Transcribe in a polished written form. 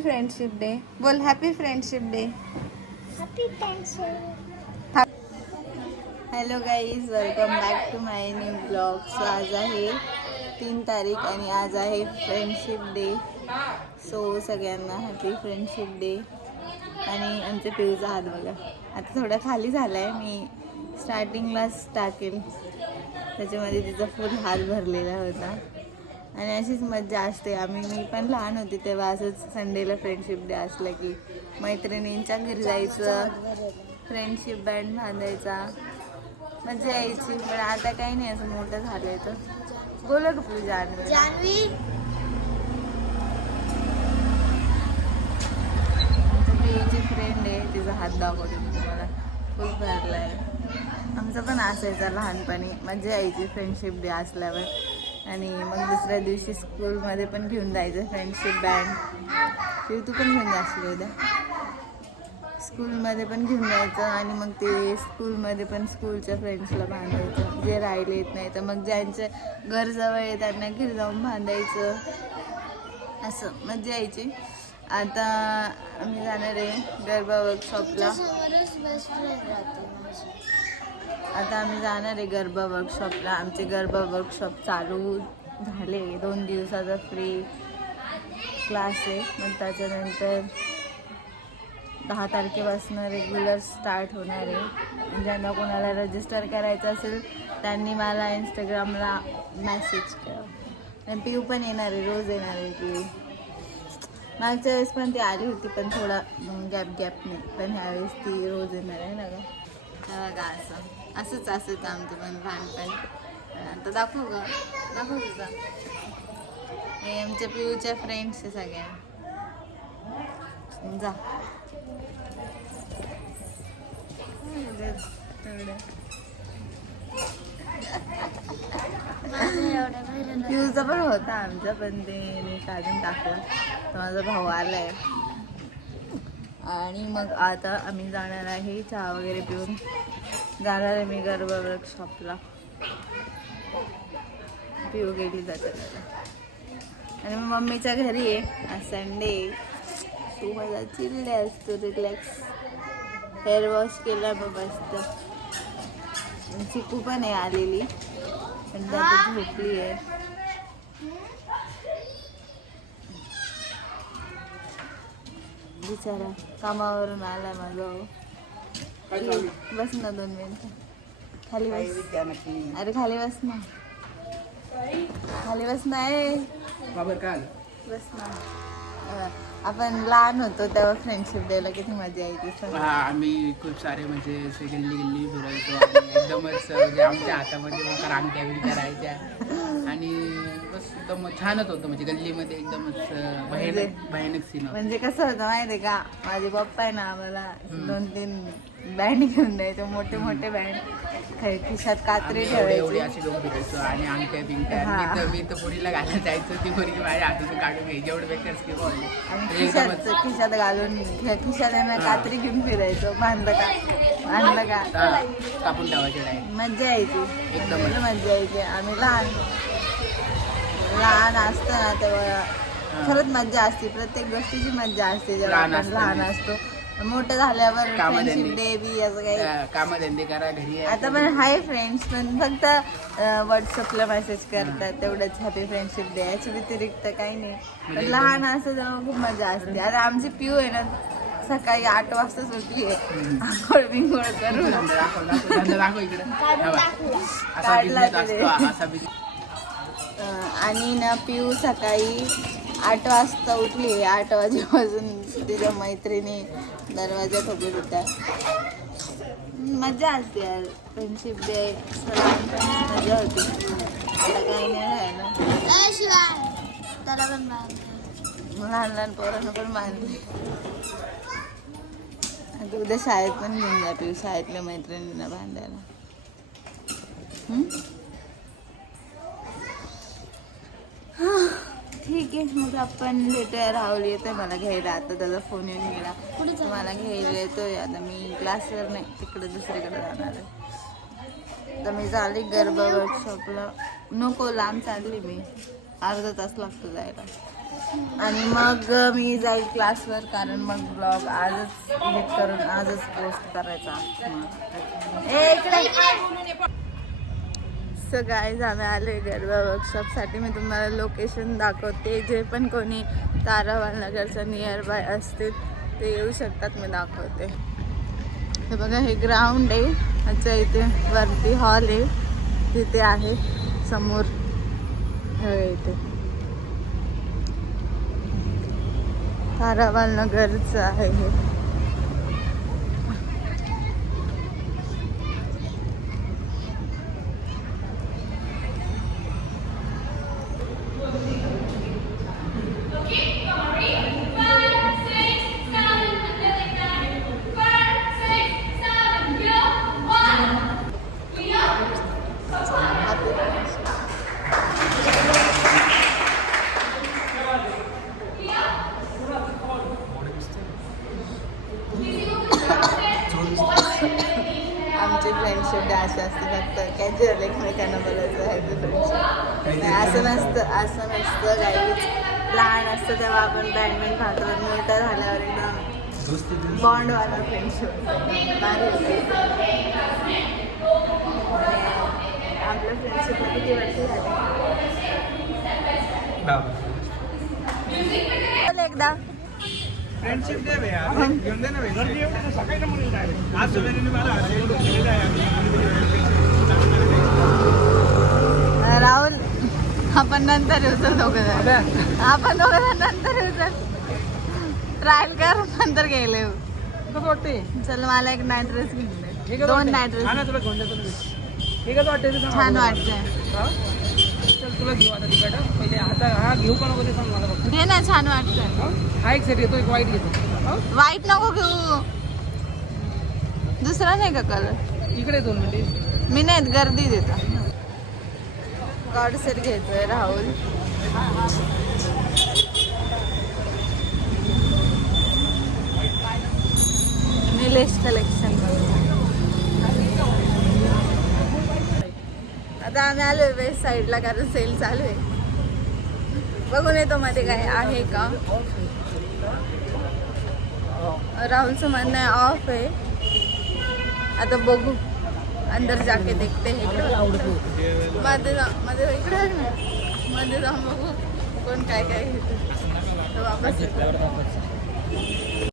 Friendship day बोल. Happy friendship day. Hello guys, welcome back to my new blog. So आज आहे 3 तारीख आणि आज आहे फ्रेंडशिप डे. सो सगळ्यांना हॅपी फ्रेंडशिप डे. आणि आमच्या पिऊचा हात बघा, आता थोडा खाली झाला आहे. मी स्टार्टिंगलाच टाकेल त्याच्यामध्ये तिचा फुल हात भरलेला होता. आणि अशीच मज्जा असते. मी पण लहान होते तेव्हा असंच संडेला फ्रेंडशिप डे असलं की मैत्रिणींच्या घरी जायचं, फ्रेंडशिप बँड बांधायचा, मज्जा यायची. पण आता काही नाही, असं मोठं झालंय. तर बोला का आपली जान्हवी ची फ्रेंड आहे, तिचा हात दाखवते मी तुम्हाला, खूप भरला आहे. आमचं पण असायचं लहानपणी, मज्जा यायची फ्रेंडशिप डे असल्यावर. आणि मग दुसऱ्या दिवशी स्कूलमध्ये पण घेऊन जायचं फ्रेंडशिप बँड. तू पण घेऊन जाशील उद्या. स्कूलमध्ये पण घेऊन जायचं आणि मग ते स्कूलमध्ये पण स्कूलच्या फ्रेंड्सला बांधायचं, जे राहिले येत नाही तर मग ज्यांचं घर जवळ आहे त्यांना घरी जाऊन बांधायचं. असं मज्जा यायची. आता आम्ही जाणार आहे गरबा वर्कशॉपला. गरबा वर्कशॉपला. आमचे गरबा वर्कशॉप चालू झाले. 2 दिवसाचा फ्री क्लास आहे. मग त्याच्यानंतर 10 तारखेपासून रेग्युलर स्टार्ट होणार आहे. ज्यांना कोणाला रजिस्टर करायचं असेल त्यांनी मला इंस्टाग्रामला मेसेज करा. आणि पिऊ पण येणार आहे, रोज येणार आहे पिऊ. मागच्या वेळेस पण ती आली होती, पण थोडा गॅप नाही. पण ह्यावेळेस ती रोज येणार आहे ना गं. बघा असंच आमचं पण लहानपण. आता दाखवू का? हे आमच्या पिऊच्या फ्रेंड्स आहे सगळ्या. जा पिऊचा पण होता आमचा, पण ते मी काढून टाकला. तर माझा भाऊ आलाय. आणि मग आता आम्ही जाणार आहे, चहा वगैरे पिऊन जाणार आहे मी गरबा वर्कशॉपला. पिऊ गेली जातात. आणि मग मम्मीच्या घरी आहे, आज संडे. तू मला चिल्ले असतो, रिलॅक्स. हेअर वॉश केला मग मस्त. चिकू पण आहे आलेली, पण त्याची झोपली आहे. बिचारा कामावरून आला माझा. बस ना 2 मिनिटं खाली बस. अरे खाली बस ना, बस ना. आपण लहान होतो तेव्हा फ्रेंडशिप डेला किती मजा यायची. आम्ही खूप सारे म्हणजे असे गल्ली फिरायचो. एकदमच म्हणजे आमच्या हातामध्ये रांगट्या बिंगट्या राहायच्या आणि बस एकदम छानच होतं. म्हणजे गल्लीमध्ये एकदमच भयानक सीन. म्हणजे कसं होतं माहिती आहे का, माझे पप्पा आहे ना आम्हाला 2-3 बँड घेऊन द्यायचे, मोठे मोठे बँड. खिशात कात्री एवढे असे घेऊन फिरायचो आणि अंगठ्या बिंगट्या. मी तर पोरीला घालायला जायचं, ती पोरी माझ्या हातातून काढून घ्यायची. एवढं बेकार स्कीम होती. खिशात घालून खिशात कात्री घेऊन फिरायचो. बांधलं का कापून ठेवायचे नाही. मज्जा यायची, एकदम मज्जा यायची. आम्ही लहान असतो ना तेव्हा खरंच मज्जा असते. प्रत्येक गोष्टीची मज्जा असते जेव्हा आपण लहान असतो. मोठं झाल्यावर फ्रेंडशिप डे बी असं काही कामधंदे करा घरी. आता पण हाय फ्रेंड्स, पण फक्त व्हॉट्सअपला मेसेज करतात तेवढंच हॅपी फ्रेंडशिप डे. याच्या व्यतिरिक्त काही नाही. पण लहान असं जेव्हा खूप मजा असते. आता आमची पिऊ आहे ना, सकाळी 8 वाजता सुटली आहे. आंघोळ बिंघोळ करून आणि ना पिऊ सकाळी 8 वाजता उठली आहे. 8 वाजेपासून तिच्या मैत्रिणी दरवाजा ठोकत होत्या. मजा असते यार फ्रेंडशिप डे. मजा होती. आता काही नाही राहिलं. लहान पोरांना पण मानले. आता उद्या शाळेत पण घेऊन जा पिऊ, शाळेतल्या मैत्रिणींना बांधायला. ठीक आहे, मग आपण भेटूया. राहुल येतोय मला घ्यायला. आता त्याचा फोन येऊन गेला, मला घ्यायला येतोय. आता मी क्लासवर नाही, तिकडे दुसरीकडे जाणार आहे. तर मी चालली गरबा वर्कशॉपला. नको, लांब चालली मी, अर्धा तास लागतो जायला. आणि मग मी जाईल क्लासवर, कारण मग ब्लॉग आजच एडिट करून आजच पोस्ट करायचा. सो गाईज आम्ही आले गरबा वर्कशॉपसाठी. मी तुम्हाला लोकेशन दाखवते. जे पण कोणी तारावाल नगरच्या नियर बाय असतील ते येऊ शकतात, मी दाखवते. हे बघा, हे ग्राउंड आहे. अच्छा, इथे वरती हॉल आहे, तिथे आहे समोर. इथे तारावाल नगरचं आहे हे. आमची फ्रेंडशिप अशी असते, फक्त कॅज्युअल एकमेकांना बोलायचं आहे फ्रेंडशिप. असं नसतं काहीच. लहान असतं तेव्हा आपण बॅडमिंटन खातो, मोठं झाल्यावर एकदम बॉन्डवाला फ्रेंडशिप. आपल्या फ्रेंडशिपला किती वर्ष झाली? एकदा फ्रेंडशिप डे आहे यार, घेऊन दे ना भाई. सकाळी म्हणून काय आज सगळ्यांनी मला केलेलं आहे. राहुल, आपण नंतर येऊ चल दोघं. आपण दोघं नंतर येऊ चल. ट्रायल कर, नंतर गेले. कसं वाटते? चल, मला एक नाईट ड्रेस घेऊन दे. हे कसं 2 वाटतंय? नाईट ड्रेस हा ना, तुला घेऊन देतो ना मी. हे कसं वाटते ते सांग. छान वाटतंय. हा? चल तुला घेऊ आता तिकडं. पहिले आता हा घेऊ का नको ते सांग मला फक्त. घे ना, छान वाटतंय. हा? हा एक सेट येतो, एक वाईट घेतो. हा? वाईट नको घेऊ, दुसरा नाही का कलर? इकडे 2 मिनिटे. मी नाहीत, गर्दी देता. गॉड सेट घेतोय राहुल. निलेश कलेक्शन. आता आम्ही आलो वेस्ट साईडला, कारण सेल चालू आहे. बघून येतो मध्ये काय आहे का. राहुलचं म्हणणं आहे ऑफ आहे. आता बघू, अंदर जाके देखते हैं. मध्ये इकडे मध्ये जाऊन बघू कोण काय काय घेते. तर वापस